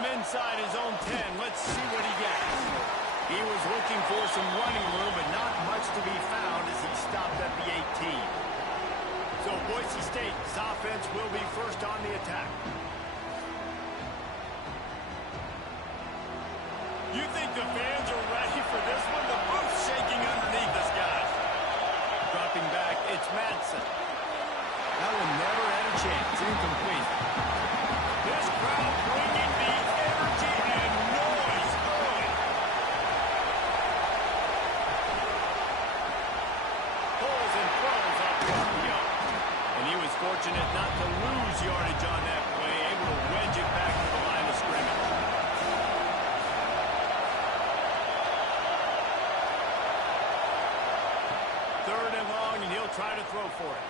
From inside his own 10, let's see what he gets. He was looking for some running room, but not much to be found as he stopped at the 18. So Boise State's offense will be first on the attack. You think the fans are ready for this one? The boot's shaking underneath us, guys. Dropping back, it's Madsen. That one never had a chance. Incomplete. This crowd bringing the energy and noise early. Pulls and throws up the up. And he was fortunate not to lose yardage on that play, able to wedge it back to the line of scrimmage. Third and long, and he'll try to throw for it.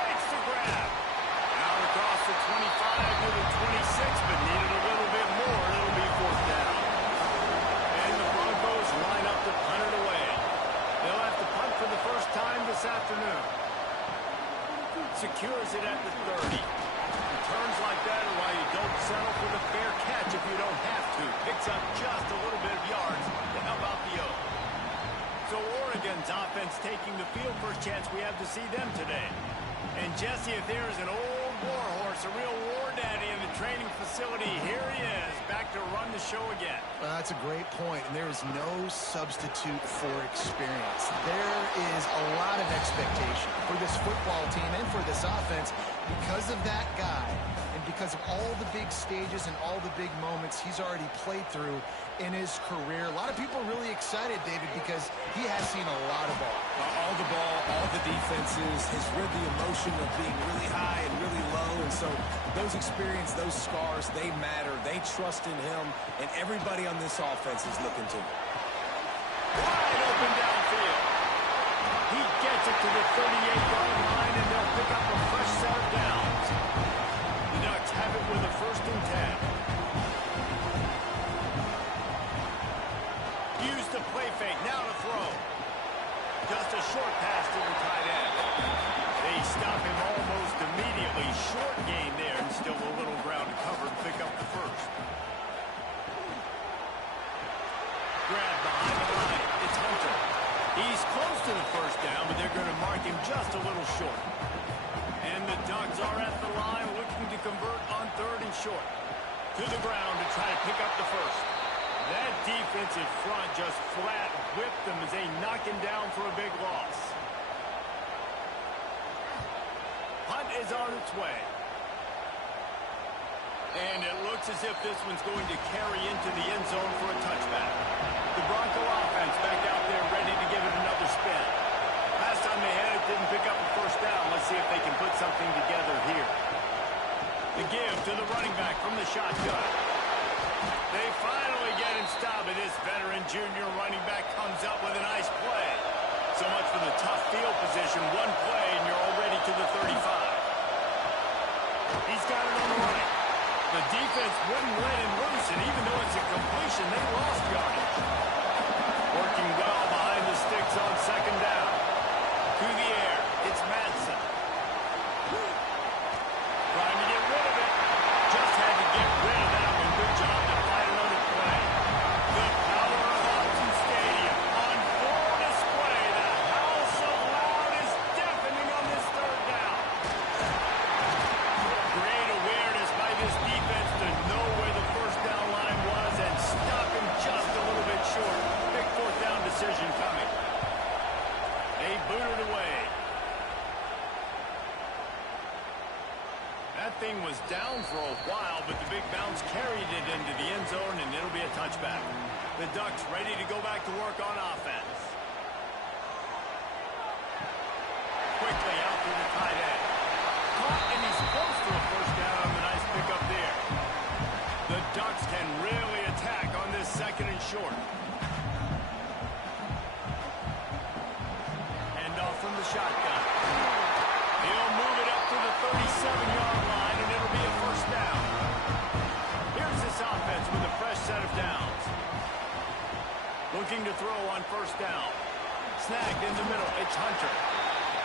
Makes the grab. Out across the 25 to the 26, but needed a little bit more. It'll be fourth down. And the Broncos line up to punt it away. They'll have to punt for the first time this afternoon. Secures it at the 30. Returns like that are why you don't settle for the fair catch if you don't have to. Picks up just a little bit of yards to help out the O. So Oregon's offense taking the field. First chance we have to see them today. And Jesse, if there is an old war horse, a real war daddy in the training facility, here he is, back to run the show again. That's a great point, and there is no substitute for experience. There is a lot of expectation for this football team and for this offense because of that guy and because of all the big stages and all the big moments he's already played through in his career. A lot of people are really excited, David, because he has seen a lot of ball. All the ball, all the defenses, has read the emotion of being really high and really low, and so those experience, those scars, they matter. They trust in him, and everybody on this offense is looking to him. Wide open downfield. He gets it to the 38-yard line, and they'll pick up a fresh set of downs. The Ducks have it with a 1st and 10. Use the play fake, now to throw. Just a short pass to the tight end. They stop him almost immediately. Short gain there, and still a little ground to cover and pick up the first. Grab behind the line. It's Hunter. He's close to the first down, but they're going to mark him just a little short. And the Ducks are at the line looking to convert on 3rd and short. To the ground to try to pick up the first. That defensive front just flat whipped them as they knock him down for a big loss. Punt is on its way. And it looks as if this one's going to carry into the end zone for a touchback. The Bronco offense back out there ready to give it another spin. Last time they had it, didn't pick up a first down. Let's see if they can put something together here. The give to the running back from the shotgun. They finally get him stopped, but this veteran junior running back comes up with a nice play. So much for the tough field position. One play, and you're already to the 35. He's got it on the running. The defense wouldn't let him loose, and even though it's a completion, they lost yardage. Working well behind the sticks on 2nd down. To the air, it's Madsen. Trying to get rid of it. Just had to get rid of that one. Good job to fight another play. The power of Autzen Stadium on full display. The howl so loud is deafening on this 3rd down. Great awareness by this defense to know where the first down line was and stop him just a little bit short. Big 4th down decision coming. They boot it away. That thing was down for a while, but the big bounce carried it into the end zone, and it'll be a touchback. The Ducks ready to go back to work on offense. Quickly out to the tight end. Caught, and he's close to a first down on the nice pickup there. The Ducks can really attack on this 2nd and short. Hand off from the shotgun. He'll move it up to the 37-yard line, and it'll be a first down. Here's this offense with a fresh set of downs. Looking to throw on 1st down. Snagged in the middle. It's Hunter.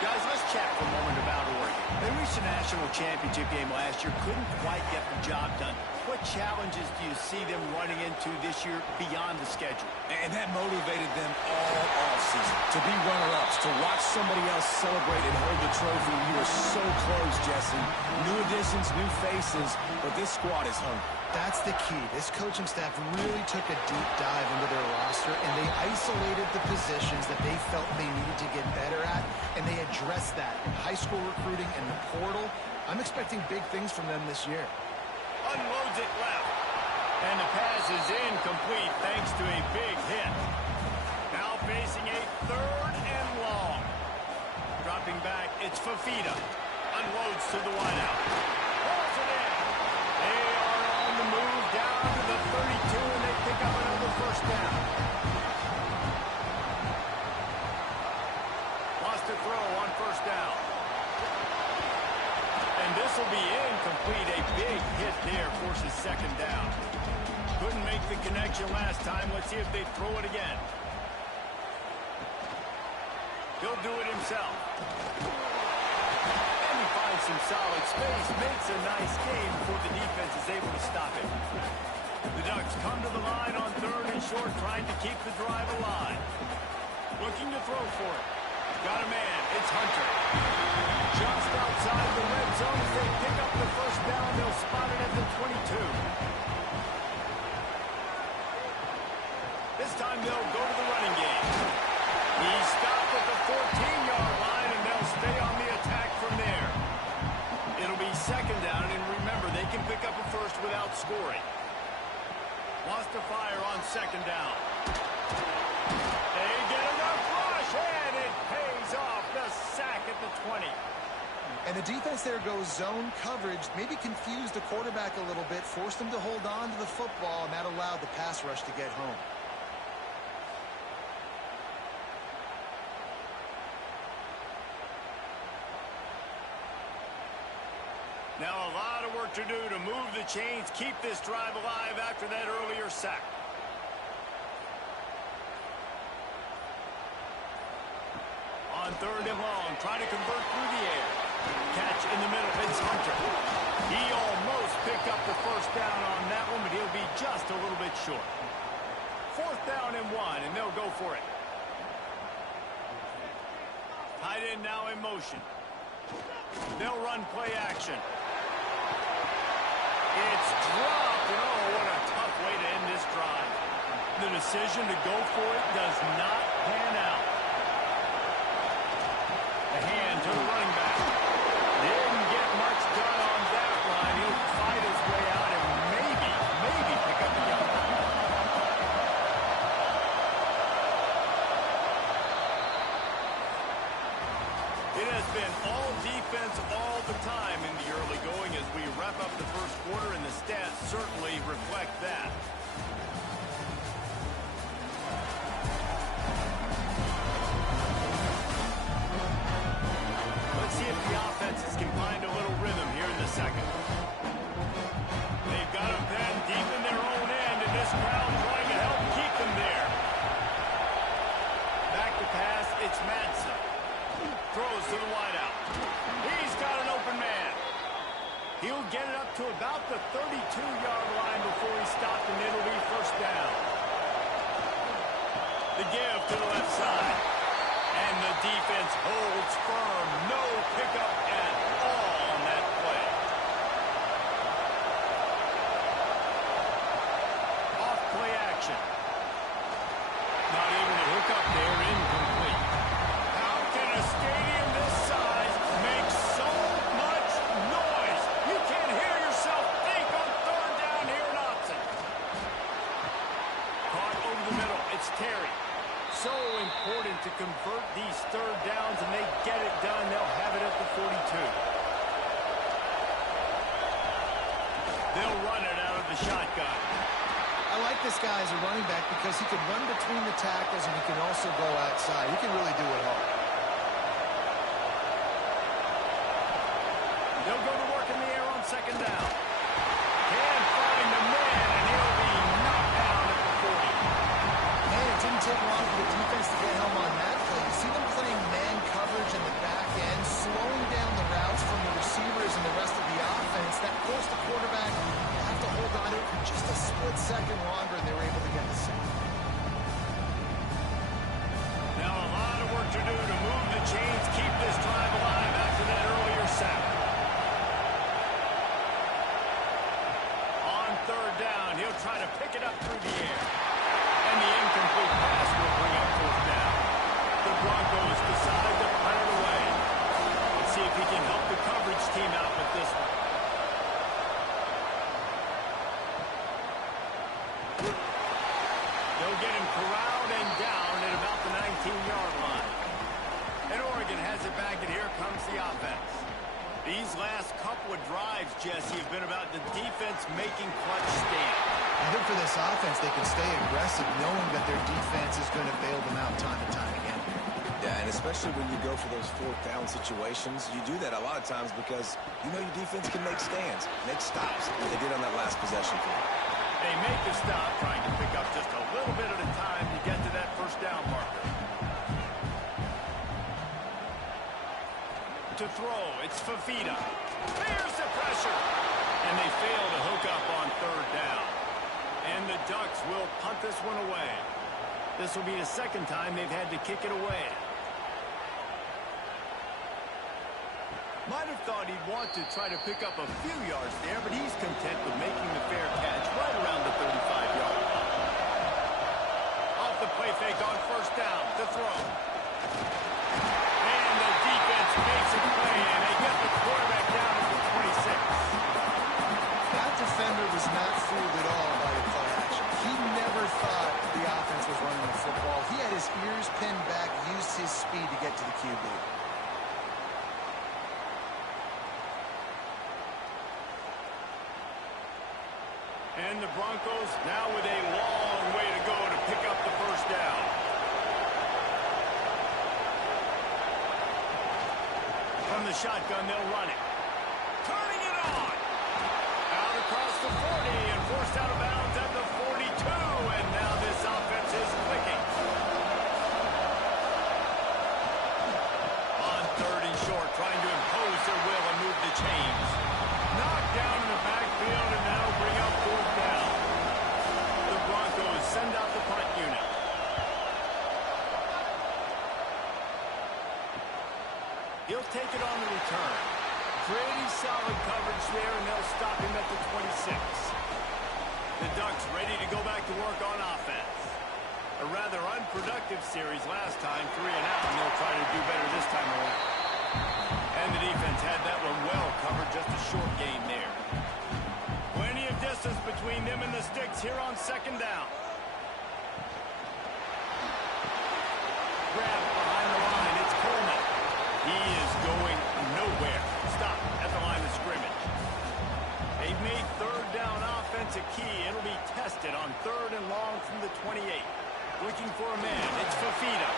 Guys, let's chat for a moment about Oregon. They reached the national championship game last year. Couldn't quite get the job done. what challenges do you see them running into this year beyond the schedule? And that motivated them all offseason to be runner-ups, to watch somebody else celebrate and hold the trophy. You are so close, Jesse. New additions, new faces, but this squad is hungry. That's the key. This coaching staff really took a deep dive into their roster, and they isolated the positions that they felt they needed to get better at, and they addressed that in high school recruiting and the portal. I'm expecting big things from them this year. Unloads it left. And the pass is incomplete thanks to a big hit. Now facing a 3rd and long. Dropping back, it's Fafita. Unloads to the wideout. Pulls it in. They are on the move down to the 32, and they pick up another first down. Lost a throw on first down. And this will be incomplete. A big hit there forces 2nd down. Couldn't make the connection last time. Let's see if they throw it again. He'll do it himself. And he finds some solid space. Makes a nice game before the defense is able to stop it. The Ducks come to the line on 3rd and short, trying to keep the drive alive. Looking to throw for it. Got a man. It's Hunter. Just outside the red zone as they pick up the first down. They'll spot it at the 22. This time they'll go to the running game. He's stopped at the 14-yard line, and they'll stay on the attack from there. It'll be 2nd down, and remember, they can pick up a first without scoring. Wants to fire on 2nd down. They get enough rush, and it pays off. The sack at the 20. And the defense there goes zone coverage, maybe confused the quarterback a little bit, forced him to hold on to the football, and that allowed the pass rush to get home. Now a lot of work to do to move the chains, keep this drive alive after that earlier sack. On 3rd and long, trying to convert through the air. Catch in the middle, it's Hunter. He almost picked up the first down on that one, but he'll be just a little bit short. 4th down and 1, and they'll go for it. Tight end now in motion. They'll run play action. It's dropped, and oh, what a tough way to end this drive. The decision to go for it does not pan out. The hand to the running back. Didn't get much done on that line. He'll fight his way out and maybe pick up a yard. It has been all defense all the time in the early going as we wrap up the first quarter, and the stats certainly reflect that. Let's see if the offenses can find a little rhythm here in the second. They've got them pinned deep in their own end, and this crowd trying to help keep them there. Back to pass, it's Madsen. Throws to the wideout. He's got an open man. He'll get it up to about the 32-yard line before he's stopped, and it'll be first down. The give to the left side. And the defense holds firm. No pickup at all on that play. Off play action. Not able to hook up there. Incomplete. How can a stadium this size make so much noise? You can't hear yourself think on 3rd down here in Austin. Caught over the middle. It's Terry. So important to convert these 3rd downs, and they get it done. They'll have it at the 42. They'll run it out of the shotgun. I like this guy as a running back because he can run between the tackles and he can also go outside. He can really do it all. They'll go to work in the air on 2nd down. Can find the man, and he'll be knocked down at the 40. Man, it didn't take long for the defense to get home on that play. You see them playing man coverage in the back end, slowing down the routes from the receivers and the rest of the offense. That forced the quarterback to have to hold on just a split second longer, and they were able to get the sack. Now a lot of work to do to move the chains, keep this drive alive after that earlier sack. On third down, he'll try to pick it up through the air. And the incomplete pass will bring up fourth down. The Broncos decide to punt it away. Let's see if he can help the coverage team out with this one. They'll get him corralled and down at about the 19-yard line. And Oregon has it back, and here comes the offense. These last couple of drives, Jesse, have been about the defense making clutch stands. I think for this offense, they can stay aggressive knowing that their defense is going to bail them out time and time again. Yeah, and especially when you go for those fourth down situations, you do that a lot of times because you know your defense can make stands, make stops. They did on that last possession. They make the stop, trying to pick up just a little bit at a time to get to that first down marker. To throw, it's Fafita. There's the pressure. And they fail to hook up on third down. And the Ducks will punt this one away. This will be the second time they've had to kick it away. Might have thought he'd want to try to pick up a few yards there, but he's content with making the fair catch right around the 35-yard line. Off the play fake on first down to throw. And the defense makes a play, and they get the quarterback down at the 26. That defender was not fooled at all by the play action. He never thought the offense was running the football. He had his ears pinned back, used his speed to get to the QB. And the Broncos now with a long way to go to pick up the first down. From the shotgun, they'll run it. Turning it on. Out across the 40 and forced out of bounds at the 42. And now this offense is clicking. On third and short, trying to impose their will and move the chains. Knocked down in the backfield, and that'll bring up fourth down. The Broncos send out the punt unit. He'll take it on the return. Pretty solid coverage there, and they'll stop him at the 26. The Ducks ready to go back to work on offense. A rather unproductive series last time, 3 and out, and they'll try to do better this time around. And the defense had that one well covered, just a short gain there. Plenty of distance between them and the sticks here on second down. Grab behind the line, it's Coleman. He is going nowhere. Stop at the line of scrimmage. They've made third down offense a key. It'll be tested on third and long from the 28. Looking for a man, it's Fafita.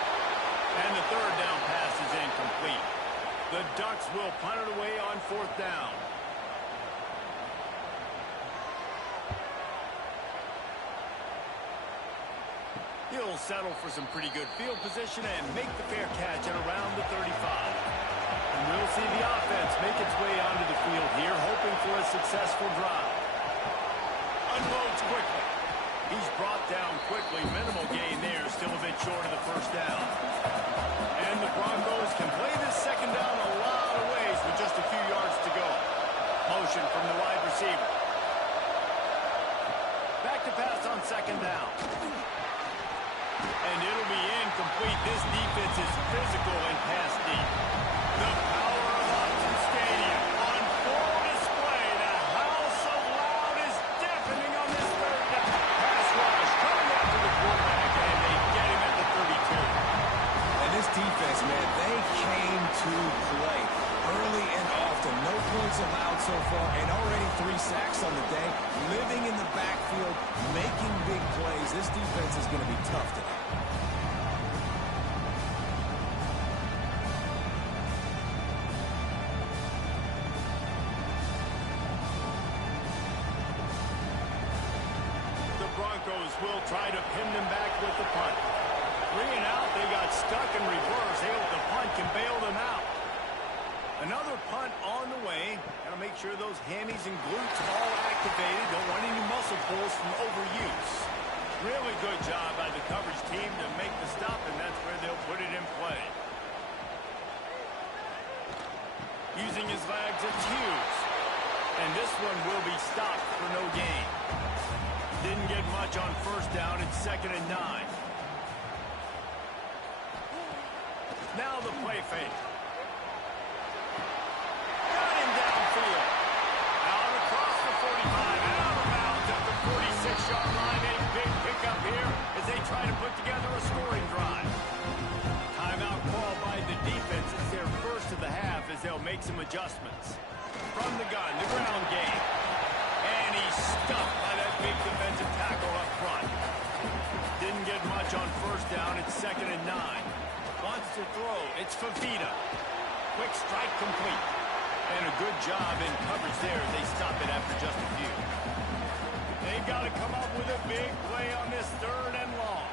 And the third down pass is incomplete. The Ducks will punt it away on fourth down. He'll settle for some pretty good field position and make the fair catch at around the 35. And we'll see the offense make its way onto the field here, hoping for a successful drive. Unloads quickly. He's brought down quickly. Minimal gain there, still a bit short of the first down. And the Broncos can play this second down a lot of ways with just a few yards to go. Motion from the wide receiver. Back to pass on second down. And it'll be incomplete. This defense is physical and pass deep. The power of Austin Stadium on full display. The house of loud is deafening on this third down. Pass rush coming after the quarterback, and they get him at the 32. And this defense, man, they came to play early and often. No points allowed so far, and already 3 sacks on the day. Living in the backfield, making big plays. This defense is going to be tough today. The Broncos will try to pin them back with the punt. 3 and out, they got stuck in reverse. Hey, the punt can bail them out. Another punt on the way. Got to make sure those hammies and glutes are all activated. Don't want any muscle pulls from overuse. Really good job by the coverage team to make the stop, and that's where they'll put it in play. Using his legs, it's Hughes. And this one will be stopped for no gain. Didn't get much on first down. It's 2nd and 9. Now the play fake. Got him downfield. Out across the 45. Out of bounds at the 46-yard line. A big pickup here as they try to put together a scoring drive. Timeout called by the defense. It's their first of the half as they'll make some adjustments. From the gun, the ground game. And he's stuffed by that big defensive tackle up front. Didn't get much on first down. It's 2nd and 9. Wants to throw. It's Fafita. Quick strike complete. And a good job in coverage there as they stop it after just a few. They've got to come up with a big play on this 3rd and long.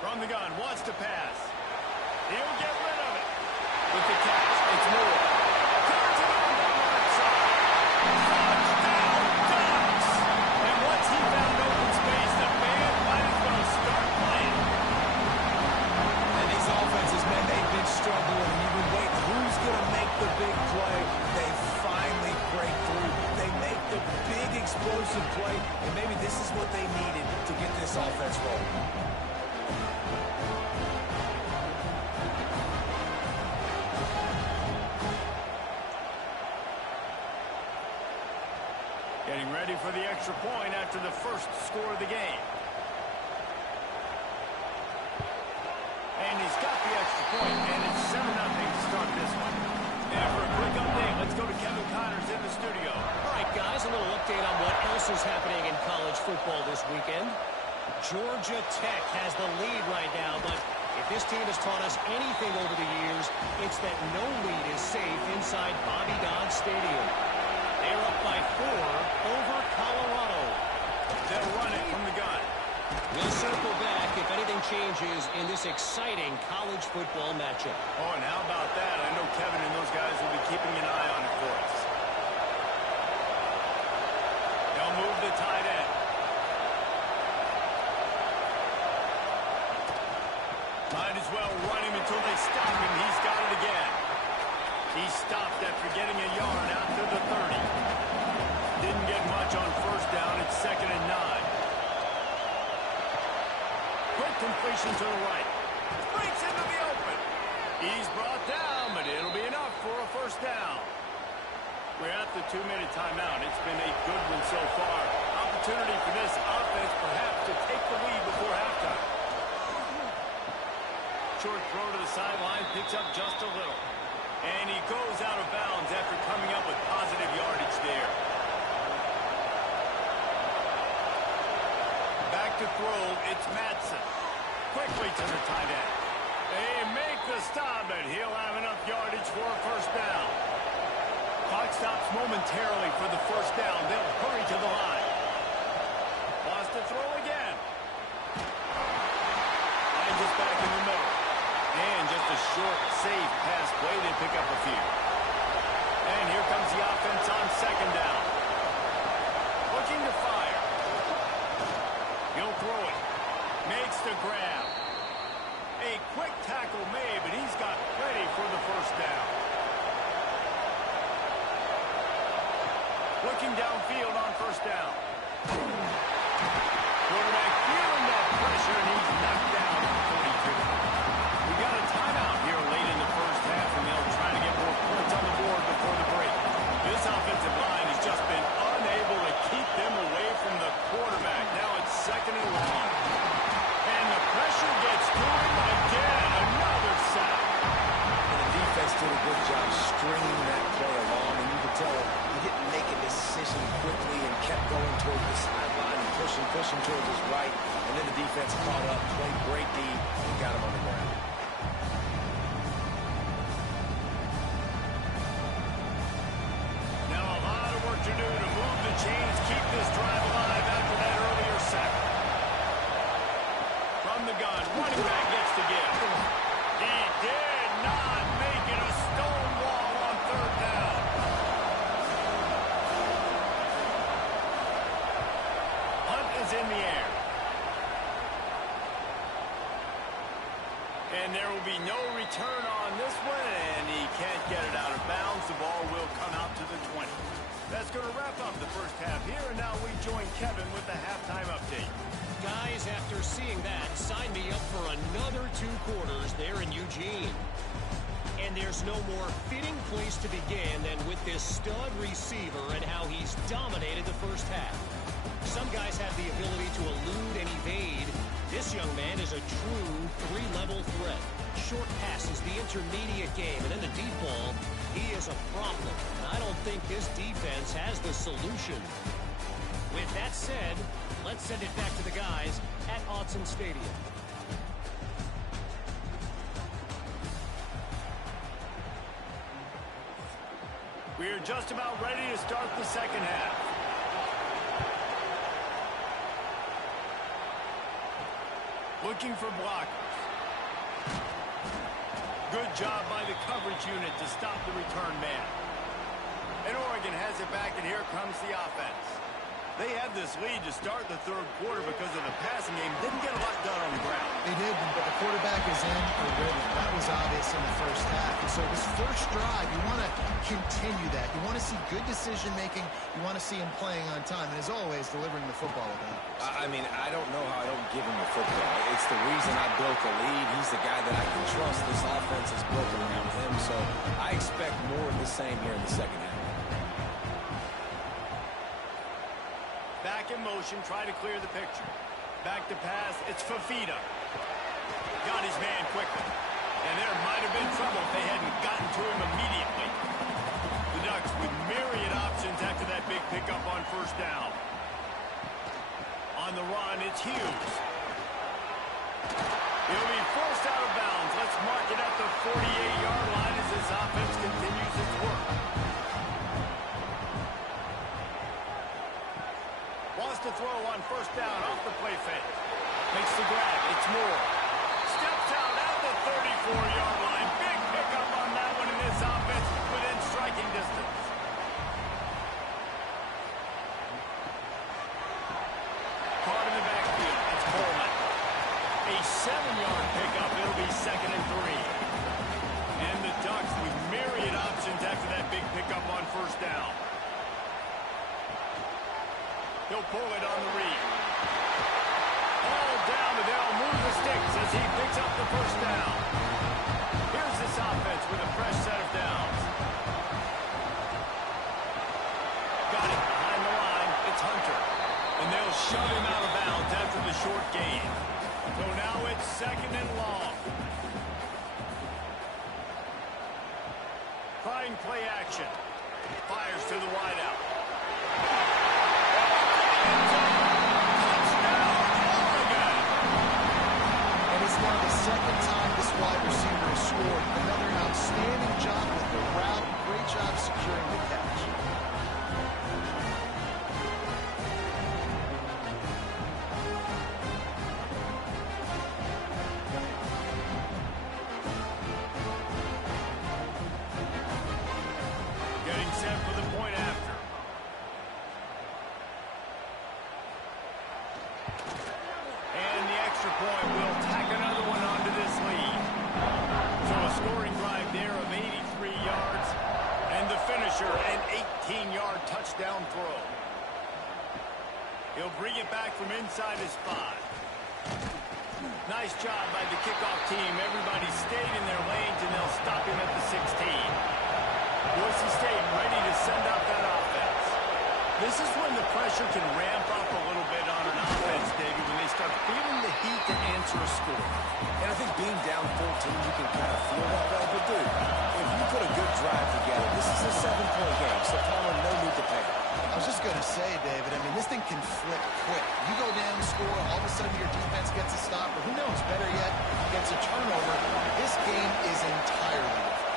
From the gun, wants to pass. He'll get rid of it. With the catch, it's Moore. Turns it on the right side. Touchdown, Ducks! And once he found open space, the band might as well start playing. And these offenses, man, they've been struggling. You've been waiting. Who's going to make the big play? They finally break through. They make the big explosive play, and maybe this is what they needed to get this offense rolling. Getting ready for the extra point after the first score of the game. And he's got the extra point, and it's 7-0 to start this one. And for a quick update, let's go to Kevin Connors in the studio. All right, guys, a little update on what else is happening in college football this weekend. Georgia Tech has the lead right now, but if this team has taught us anything over the years, it's that no lead is safe inside Bobby Dodd Stadium. They're up by 4 over Colorado. They'll run it from the gun. We'll circle back if anything changes in this exciting college football matchup. Oh, and how about that? I know Kevin and those guys will be keeping an eye on it for us. They'll move the tight end. Might as well run him until they stop him. He's got it again. He stopped after getting a yard out to the 30. Didn't get much on first down. It's 2nd and 9. Quick completion to the right. Breaks into the open. He's brought down, but it'll be enough for a first down. We're at the 2-minute timeout. It's been a good one so far. Opportunity for this offense perhaps to take the lead before halftime. Short throw to the sideline, picks up just a little. And he goes out of bounds after coming up with positive yardage there. Back to throw, it's Madsen. Quickly to the tight end. They make the stop, but he'll have enough yardage for a first down. Clock stops momentarily for the first down. They'll hurry to the line. Wants to throw again. Finds us back in the middle. And just a short, safe pass play. They pick up a few. And here comes the offense on 2nd down. Looking to fire. He'll throw it. Makes the grab. A quick tackle made, but he's got plenty for the first down. Looking downfield on first down. Quarterback feeling that pressure, and he's knocked down at 42. We got a timeout here late in the first half, and they'll try to get more points on the board before the break. This offensive line has just been unable to keep them away from the quarterback. Now it's 2nd and long. And the pressure gets to him again. Another sack. And the defense did a good job stringing that play along, and you could tell he didn't make a decision quickly and kept going towards the sideline and pushing towards his right. And then the defense caught up, played great D, and got him on the ground. Now a lot of work to do to move the chains, keep this drive alive after that earlier sack. From the gun, running back gets to give. He did not is in the air. And there will be no return on this one, and he can't get it out of bounds. The ball will come out to the 20. That's going to wrap up the first half here, and now we join Kevin with the halftime update. Guys, after seeing that, sign me up for another 2 quarters there in Eugene. And there's no more fitting place to begin than with this stud receiver and how he's dominated the first half. Some guys have the ability to elude and evade. This young man is a true 3-level threat. Short passes, the intermediate game, and then the deep ball, he is a problem. And I don't think this defense has the solution. With that said, let's send it back to the guys at Autzen Stadium. We are just about ready to start the second half. Looking for blockers. Good job by the coverage unit to stop the return man. And Oregon has it back, and here comes the offense. They had this lead to start the third quarter because of the passing game. Didn't get a lot done on the ground. They did, but the quarterback is in a rhythm. That was obvious in the first half. And so this first drive, you want to continue that. You want to see good decision-making. You want to see him playing on time. And as always, delivering the football with him. I mean, I don't know how I don't give him the football. It's the reason I built the lead. He's the guy that I can trust. This offense is built around him. So I expect more of the same here in the second half. Back in motion, try to clear the picture. Back to pass, it's Fafita. Got his man quickly. And there might have been trouble if they hadn't gotten to him immediately. The Ducks with myriad options after that big pickup on first down. On the run, it's Hughes. He'll be forced out of bounds. Let's mark it at the 48-yard line as this offense continues its work. Wants to throw on first down off the play fake. Makes the grab. It's Moore. Steps out at the 34-yard line. Big pickup on that one in this offense within striking distance. Caught in the backfield. It's Coleman. A 7-yard pickup. It'll be 2nd and 3. And the Ducks with myriad options after that big pickup on first down. He'll pull it on the read. All down, and they'll move the sticks as he picks up the first down. Here's this offense with a fresh set of downs. Got it behind the line. It's Hunter. And they'll shove him out of bounds after the short gain. So now it's 2nd and long. Trying play action. Fires to the wideout. Now the second time this wide receiver has scored. Another outstanding job with the route. Great job securing the catch. Getting set for the point after. And the extra point will tack another one onto this lead. So a scoring drive there of 83 yards. And the finisher, an 18-yard touchdown throw. He'll bring it back from inside his 5. Nice job by the kickoff team. Everybody stayed in their lanes, and they'll stop him at the 16. Boise State ready to send out that offense. This is when the pressure can ramp up a little bit on an offense, David, when they start feeling the heat to answer a score. And I think being down 14, you can kind of feel that way. But, dude, if you put a good drive together, this is a 7-point game, so Palmer, no need to panic. I was just going to say, David, I mean, this thing can flip quick. You go down, score, all of a sudden your defense gets a stop, or who knows, better yet, gets a turnover. This game is entirely different.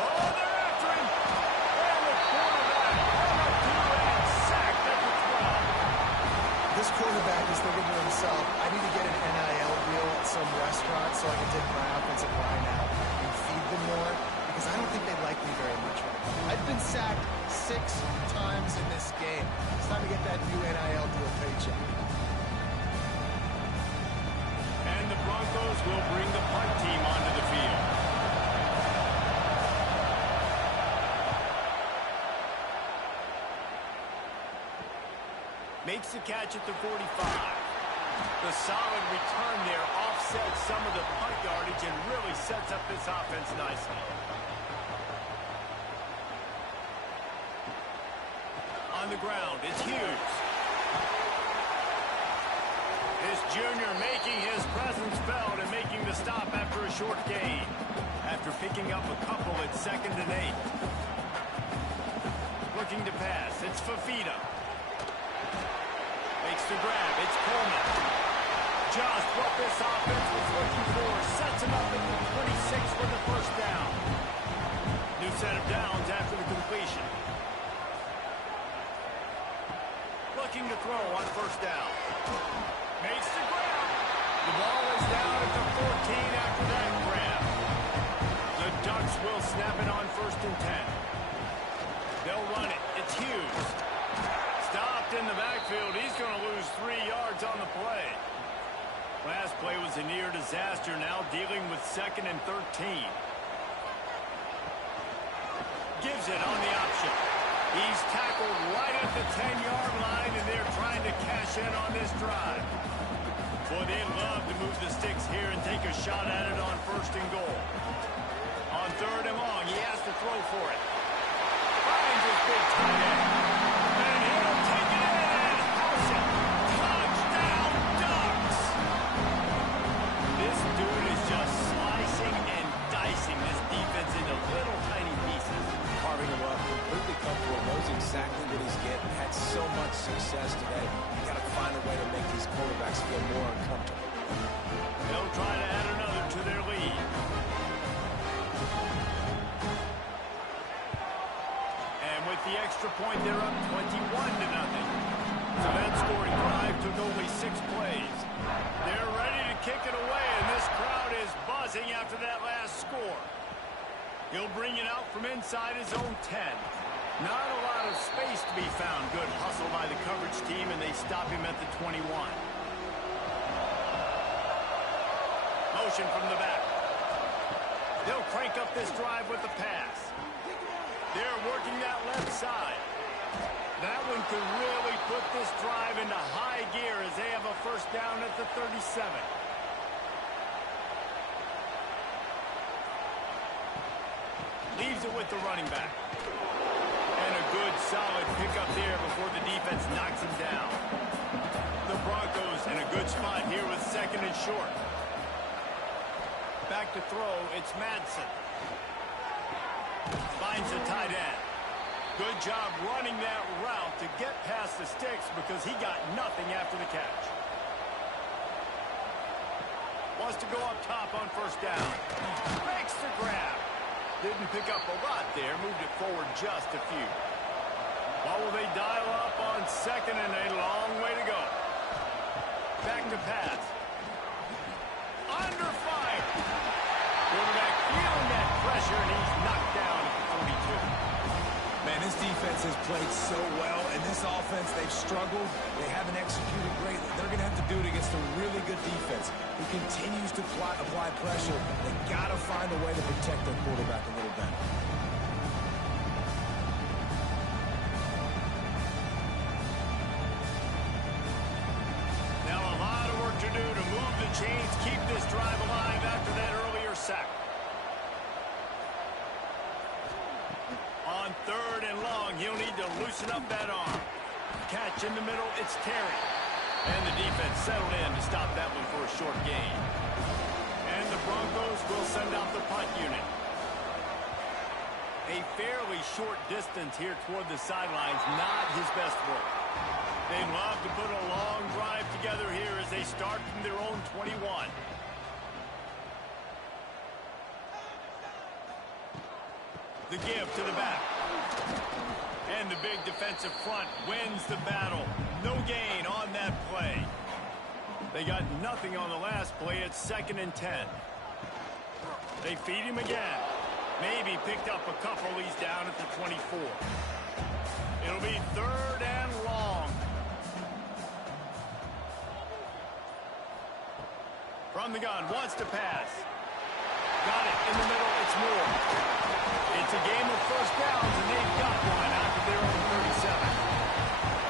Oh, they're after him. And the quarterback brought through and sacked at the 12. This quarterback is thinking to himself, I need to get an NIL deal at some restaurant so I can take my offensive line out and feed them more, because I don't think they like me very much right now. I've been sacked 6 times in this game. It's time to get that new NIL deal paycheck. will bring the punt team onto the field. Makes the catch at the 45. The solid return there offsets some of the punt yardage and really sets up this offense nicely. On the ground, it's Hughes. This junior making his presence felt and making the stop after a short gain. After picking up a couple at 2nd and 8. Looking to pass, it's Fafita. Makes the grab, it's Coleman. Just what this offense was looking for. Sets him up at the 26 for the first down. New set of downs after the completion. Looking to throw on first down. Makes the grab. The ball is down at the 14 after that grab. The Ducks will snap it on 1st and 10. They'll run it. It's Hughes. Stopped in the backfield. He's going to lose 3 yards on the play. Last play was a near disaster. Now dealing with 2nd and 13. Gives it on the option. He's tackled right at the 10-yard line, and they're trying to cash in on this drive. Boy, they'd love to move the sticks here and take a shot at it on 1st and goal. On 3rd and long, he has to throw for it. Finds his big tight end. And he'll take it in and house it. Touchdown, Ducks! This dude is just slicing and dicing this defense into little tiny pieces. Carving him up, completely comfortable, knows exactly what he's getting, had so much success today. You got to find a way to make these quarterbacks feel more uncomfortable. They'll try to add another to their lead. And with the extra point, they're up 21-0. So that scoring drive took only 6 plays. They're ready to kick it away, and this crowd is buzzing after that last score. He'll bring it out from inside his own 10. Not a lot of space to be found. Good hustle by the coverage team, and they stop him at the 21. Motion from the back. They'll crank up this drive with the pass. They're working that left side. That one could really put this drive into high gear as they have a first down at the 37. Leaves it with the running back. And a good, solid pickup there before the defense knocks him down. The Broncos in a good spot here with 2nd and short. Back to throw, it's Madsen. Finds the tight end. Good job running that route to get past the sticks because he got nothing after the catch. Wants to go up top on first down. Makes the grab. Didn't pick up a lot there, moved it forward just a few. What will they dial up on 2nd and a long way to go? Back to pass. Under fire. Quarterback feeling that pressure, and he's knocked down at the 42. Man, this defense has played so well, and this offense, they've struggled. They haven't executed greatly. They're going to have to do it against a really good defense who continues to apply pressure. They got to find a way to protect their quarterback a little better. Now a lot of work to do to move the chains, keep this drive alive after that earlier sack. On 3rd and long, he'll need to loosen up that arm. Catch in the middle, it's Terry. And the defense settled in to stop that one for a short gain. And the Broncos will send out the punt unit. A fairly short distance here toward the sidelines, not his best work. They'd love to put a long drive together here as they start from their own 21. The give to the back. And the big defensive front wins the battle. No gain on that play. They got nothing on the last play. It's 2nd and 10. They feed him again. Maybe picked up a couple. He's down at the 24. It'll be 3rd and long. From From the gun, wants to pass. Got it in the middle, it's more. It's a game of first downs, and they've got one after their own 37.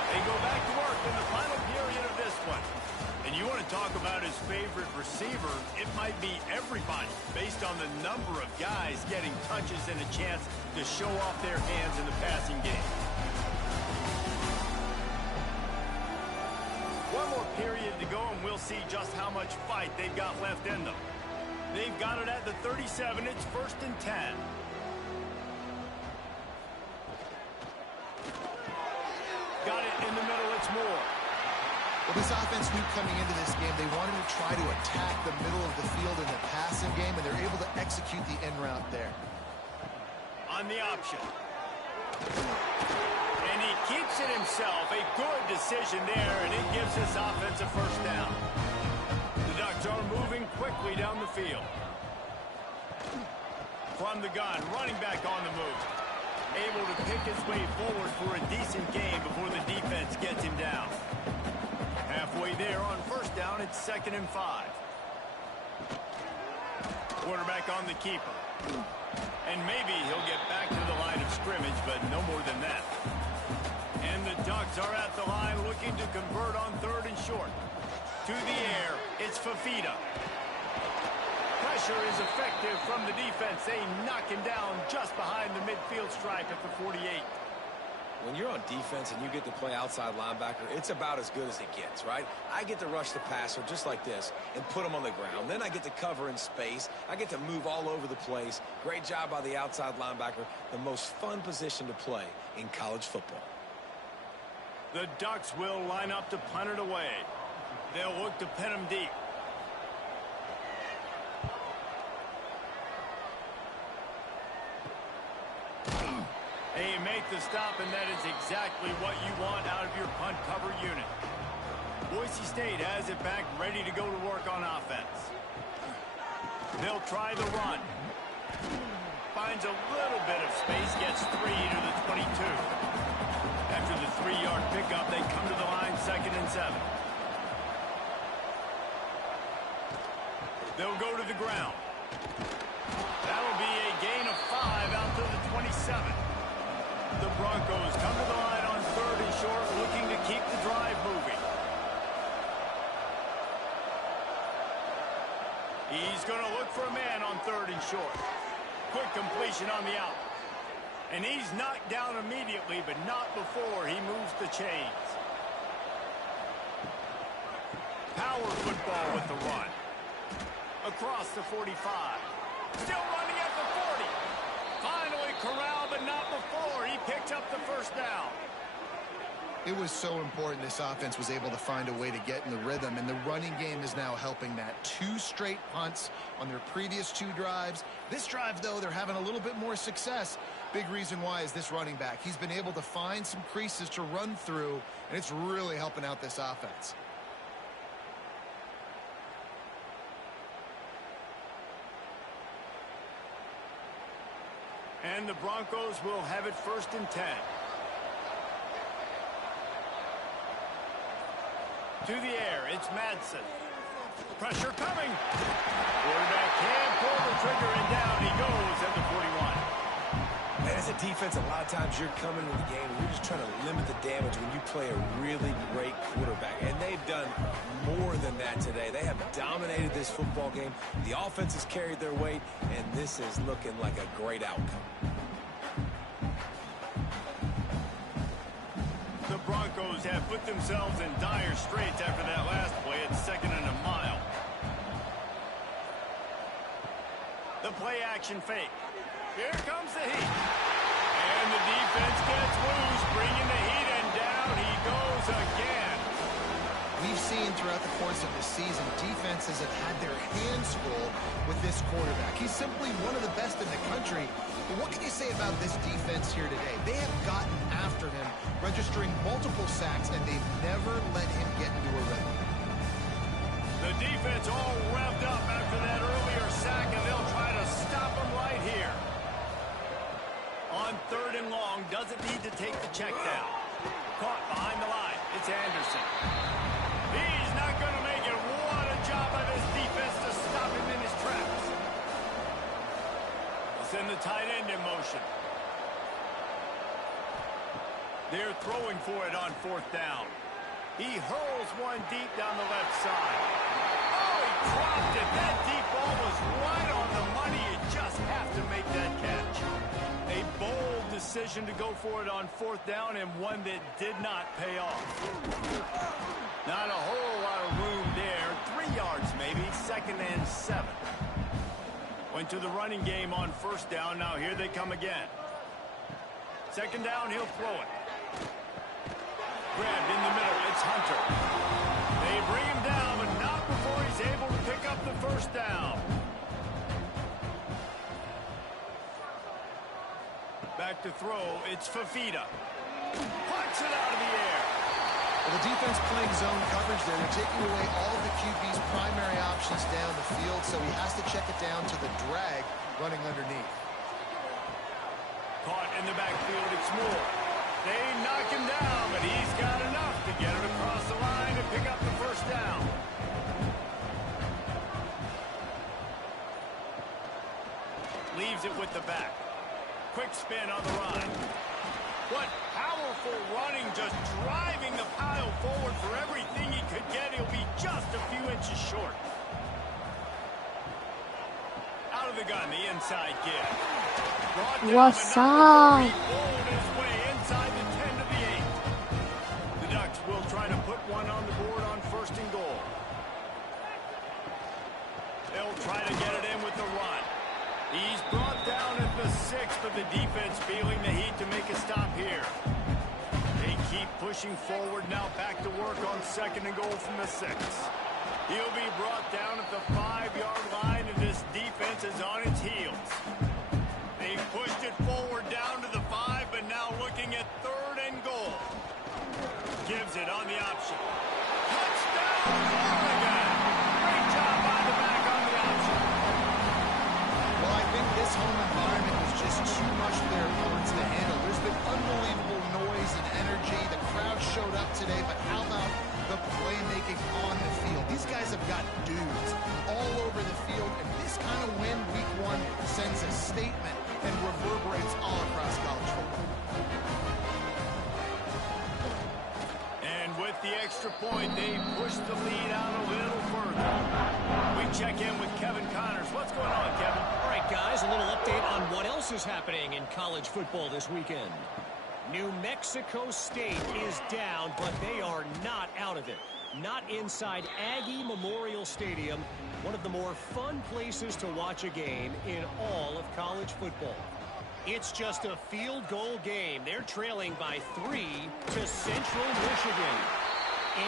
They go back to work in the final period of this one. And you want to talk about his favorite receiver, it might be everybody, based on the number of guys getting touches and a chance to show off their hands in the passing game. One more period to go, and we'll see just how much fight they've got left in them. They've got it at the 37. It's 1st and 10. Got it in the middle. It's more. Well, this offense knew coming into this game they wanted to try to attack the middle of the field in the passing game, and they're able to execute the end route there. On the option. And he keeps it himself. A good decision there, and it gives this offense a first down. The Ducks are moving quickly down the field. From the gun, running back on the move. Able to pick his way forward for a decent game before the defense gets him down. Halfway there on first down, it's 2nd and 5. Quarterback on the keeper. And maybe he'll get back to the line of scrimmage, but no more than that. And the Ducks are at the line looking to convert on 3rd and short. To the air, it's Fafita. Pressure is effective from the defense. They knock him down just behind the midfield stripe at the 48. When you're on defense and you get to play outside linebacker, it's about as good as it gets, right? I get to rush the passer just like this and put him on the ground. Then I get to cover in space. I get to move all over the place. Great job by the outside linebacker. The most fun position to play in college football. The Ducks will line up to punt it away. They'll look to pin him deep. They make the stop, and that is exactly what you want out of your punt cover unit. Boise State has it back, ready to go to work on offense. They'll try the run. Finds a little bit of space, gets 3 to the 22. After the 3-yard pickup, they come to the line, 2nd and 7. They'll go to the ground. That'll be a gain of 5 out to the 27. The Broncos come to the line on 3rd and short, looking to keep the drive moving. He's going to look for a man on 3rd and short. Quick completion on the out. And he's knocked down immediately, but not before he moves the chains. Power football with the run. Across the 45. Still running at the 40. Finally corralled, but not before. He picked up the first down. It was so important this offense was able to find a way to get in the rhythm, and the running game is now helping that. 2 straight punts on their previous 2 drives. This drive, though, they're having a little bit more success. Big reason why is this running back. He's been able to find some creases to run through, and it's really helping out this offense. And the Broncos will have it 1st and 10. To the air, it's Madsen. Pressure coming. Quarterback can't pull the trigger, and down he goes at the 41. And as a defense, a lot of times you're coming to the game and you're just trying to limit the damage when you play a really great quarterback. And they've done more than that today. They have dominated this football game. The offense has carried their weight, and this is looking like a great outcome. The Broncos have put themselves in dire straits after that last play. It's 2nd and a mile. The play action fake. Here comes the heat. And the defense gets loose, bringing the heat, and down he goes again. We've seen throughout the course of the season, defenses have had their hands full with this quarterback. He's simply one of the best in the country. But what can you say about this defense here today? They have gotten after him, registering multiple sacks, and they've never let him get into a rhythm. The defense all revved up after that earlier sack, and they'll try to stop him right here. On 3rd and long, doesn't need to take the check down. Caught behind the line. It's Anderson. He's not going to make it. What a job by this defense to tight end in motion. They're throwing for it on 4th down. He hurls one deep down the left side. Oh, he dropped it. That deep ball was right on the money. You just have to make that catch. A bold decision to go for it on 4th down, and one that did not pay off. Not a whole lot of room there. 3 yards maybe. 2nd and 7. Went to the running game on 1st down. Now here they come again. 2nd down, he'll throw it. Grabbed in the middle. It's Hunter. They bring him down, but not before he's able to pick up the 1st down. Back to throw. It's Fafita. Punch it out of the air. Well, the defense playing zone coverage there. They're taking away all of the QB's primary options down the field, so he has to check it down to the drag running underneath. Caught in the backfield. It's Moore. They knock him down, but he's got enough to get it across the line and pick up the 1st down. Leaves it with the back. Quick spin on the run. What powerful running, just driving the pile forward for everything he could get. He'll be just a few inches short. Out of the gun, the inside give. What's up? He bowled his way inside the 10 to the 8. The Ducks will try to put one on the board on 1st and goal. They'll try to get it in with the run. He's brought down at the 6, but the defense feeling the heat to make a stop here. They keep pushing forward now, back to work on 2nd and goal from the 6. He'll be brought down at the 5-yard line, and this defense is on its heels. They've pushed it forward down to the 5, but now looking at 3rd and goal. Gives it on the option. Touchdown, Oregon! Great job by the back on the option. Well, I think this home environment was just too much for their opponents to handle. There's been unbelievable noise and energy. The crowd showed up today, but how about the playmaking on the field? These guys have got dudes all over the field, and this kind of win week 1 sends a statement and reverberates all across college football. And with the extra point, they push the lead out a little further. We check in with Kevin Connors. What's going on, Kevin? All right, guys, a little update on what else is happening in college football this weekend. New Mexico State is down, but they are not out of it. Not inside Aggie Memorial Stadium, one of the more fun places to watch a game in all of college football. It's just a field goal game. They're trailing by 3 to Central Michigan.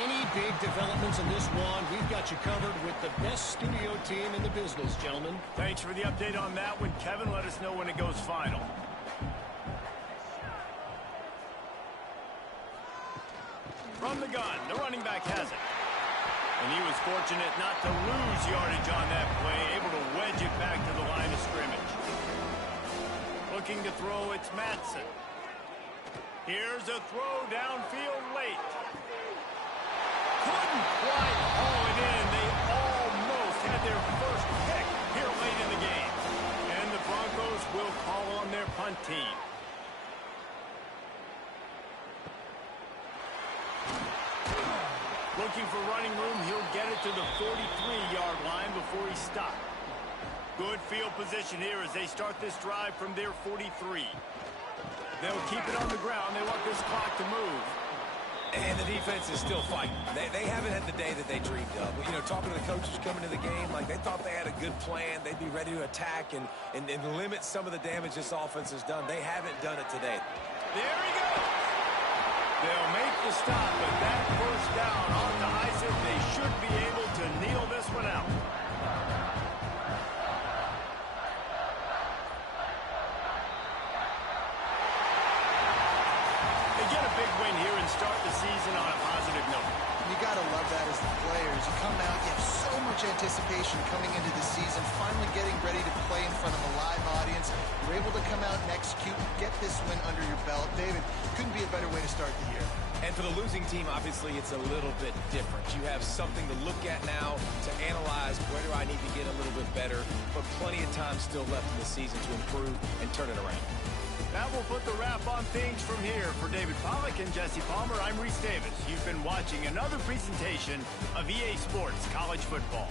Any big developments in this one, we've got you covered with the best studio team in the business, gentlemen. Thanks for the update on that one, Kevin. Let us know when it goes final. From the gun, the running back has it. And he was fortunate not to lose yardage on that play, able to wedge it back to the line of scrimmage. Looking to throw, it's Matson. Here's a throw downfield late. Couldn't quite haul it in. They almost had their first pick here late in the game. And the Broncos will call on their punt team. Looking for running room, he'll get it to the 43-yard line before he stopped. Good field position here as they start this drive from their 43. They'll keep it on the ground. They want this clock to move. And the defense is still fighting. They haven't had the day that they dreamed of. You know, talking to the coaches coming to the game, like they thought they had a good plan. They'd be ready to attack and limit some of the damage this offense has done. They haven't done it today. There he goes. They'll make the stop, but that first down on the ice, they should be able to kneel this one out. They get a big win here and start the season on a positive note. You got to love that as the players. You come out, you have so much anticipation coming into the season, finally getting ready to play in front of a live audience. You're able to come out and execute, get this win under your belt. David, couldn't be a better way to start the year. And for the losing team, obviously, it's a little bit different. You have something to look at now to analyze where do I need to get a little bit better, but plenty of time still left in the season to improve and turn it around. That will put the wrap on things from here. For David Pollack and Jesse Palmer, I'm Reese Davis. You've been watching another presentation of EA Sports College Football.